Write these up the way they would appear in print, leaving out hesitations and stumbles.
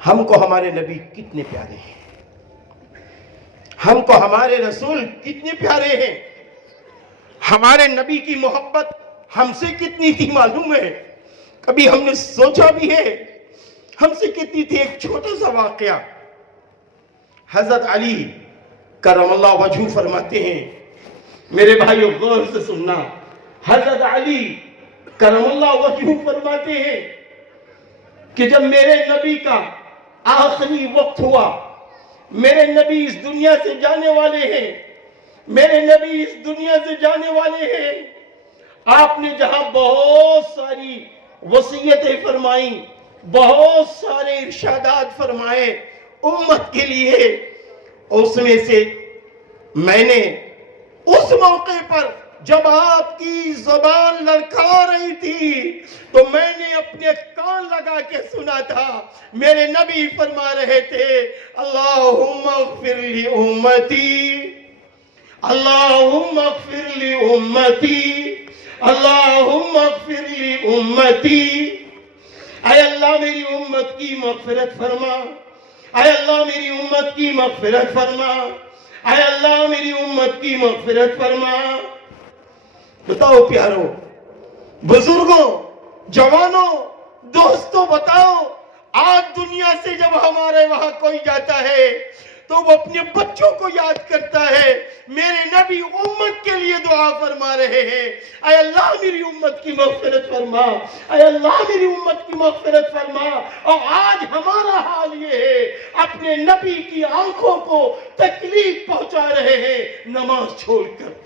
ہم کو ہمارے نبی کتنے پیارے ہیں، ہم کو ہمارے رسول کتنے پیارے ہیں، ہمارے نبی کی محبت ہم سے کتنی تھی معلوم ہے؟ کبھی ہم نے سوچا بھی ہے ہم سے کتنی تھی؟ ایک چھوٹا سا واقعہ، حضرت علی کرم اللہ وجہہ فرماتے ہیں، میرے بھائیو غور سے سننا، حضرت علی کرم اللہ وجہہ فرماتے ہیں کہ جب میرے نبی کا آخری وقت ہوا، میرے نبی اس دنیا سے جانے والے ہیں، میرے نبی اس دنیا سے جانے والے ہیں، آپ نے جہاں بہت ساری وصیتیں فرمائیں، بہت سارے ارشادات فرمائے امت کے لیے، اس میں سے میں نے اس موقع پر جب آپ کی زبان لڑکھڑا رہی تھی تو میں نے اپنے کان لگا کے سنا تھا، میرے نبی فرما رہے تھے اللہم اغفر لی امتی، اللہم اغفر لی امتی، اللہم اغفر لی امتی، اے اللہ میری امت کی مغفرت فرما، اے اللہ میری امت کی مغفرت فرما، اے اللہ میری امت کی مغفرت فرما۔ بتاؤ پیارو، بزرگوں، جوانوں، دوستوں، بتاؤ آج دنیا سے جب ہمارے وہاں کوئی جاتا ہے تو وہ اپنے بچوں کو یاد کرتا ہے، میرے نبی امت کے لیے دعا فرما رہے ہیں، اے اللہ میری امت کی مغفرت فرما، اے اللہ میری امت کی مغفرت فرما۔ اور آج ہمارا حال یہ ہے، اپنے نبی کی آنکھوں کو تکلیف پہنچا رہے ہیں نماز چھوڑ کر،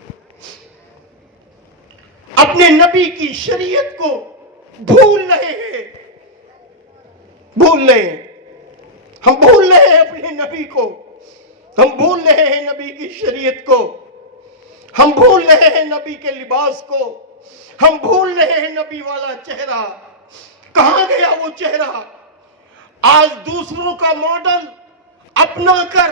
اپنے نبی کی شریعت کو بھول رہے ہیں، بھول رہے ہیں، ہم بھول رہے ہیں اپنے نبی کو، ہم بھول رہے ہیں نبی کی شریعت کو، ہم بھول رہے ہیں نبی کے لباس کو، ہم بھول رہے ہیں نبی والا چہرہ۔ کہاں گیا وہ چہرہ؟ آج دوسروں کا ماڈل اپنا کر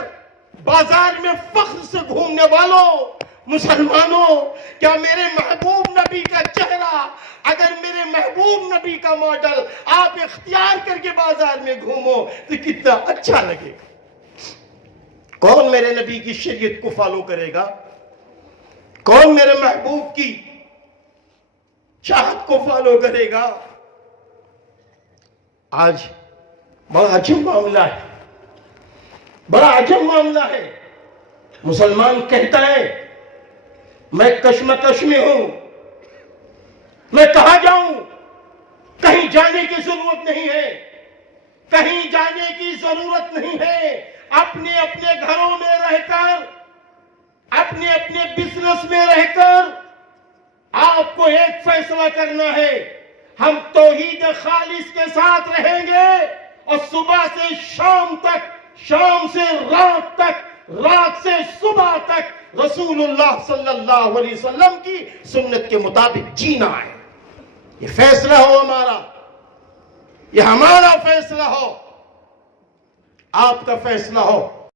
بازار میں فخر سے گھومنے والوں، مسلمانوں، کیا میرے محبوب نبی کا چہرہ، اگر میرے محبوب نبی کا ماڈل آپ اختیار کر کے بازار میں گھومو تو کتنا اچھا لگے گا؟ کون میرے نبی کی شریعت کو فالو کرے گا؟ کون میرے محبوب کی چاہت کو فالو کرے گا؟ آج بڑا عجیب معاملہ ہے، بڑا عجیب معاملہ ہے۔ مسلمان کہتا ہے میں کشمکش میں ہوں، میں کہاں جاؤں؟ کہیں جانے کی ضرورت نہیں ہے، کہیں جانے کی ضرورت نہیں ہے، اپنے اپنے گھروں میں رہ کر، اپنے اپنے بزنس میں رہ کر آپ کو ایک فیصلہ کرنا ہے، ہم توحید خالص کے ساتھ رہیں گے اور صبح سے شام تک، شام سے رات تک، رات سے صبح تک رسول اللہ صلی اللہ علیہ وسلم کی سنت کے مطابق جینا ہے۔ یہ فیصلہ ہو ہمارا، یہ ہمارا فیصلہ ہو، آپ کا فیصلہ ہو۔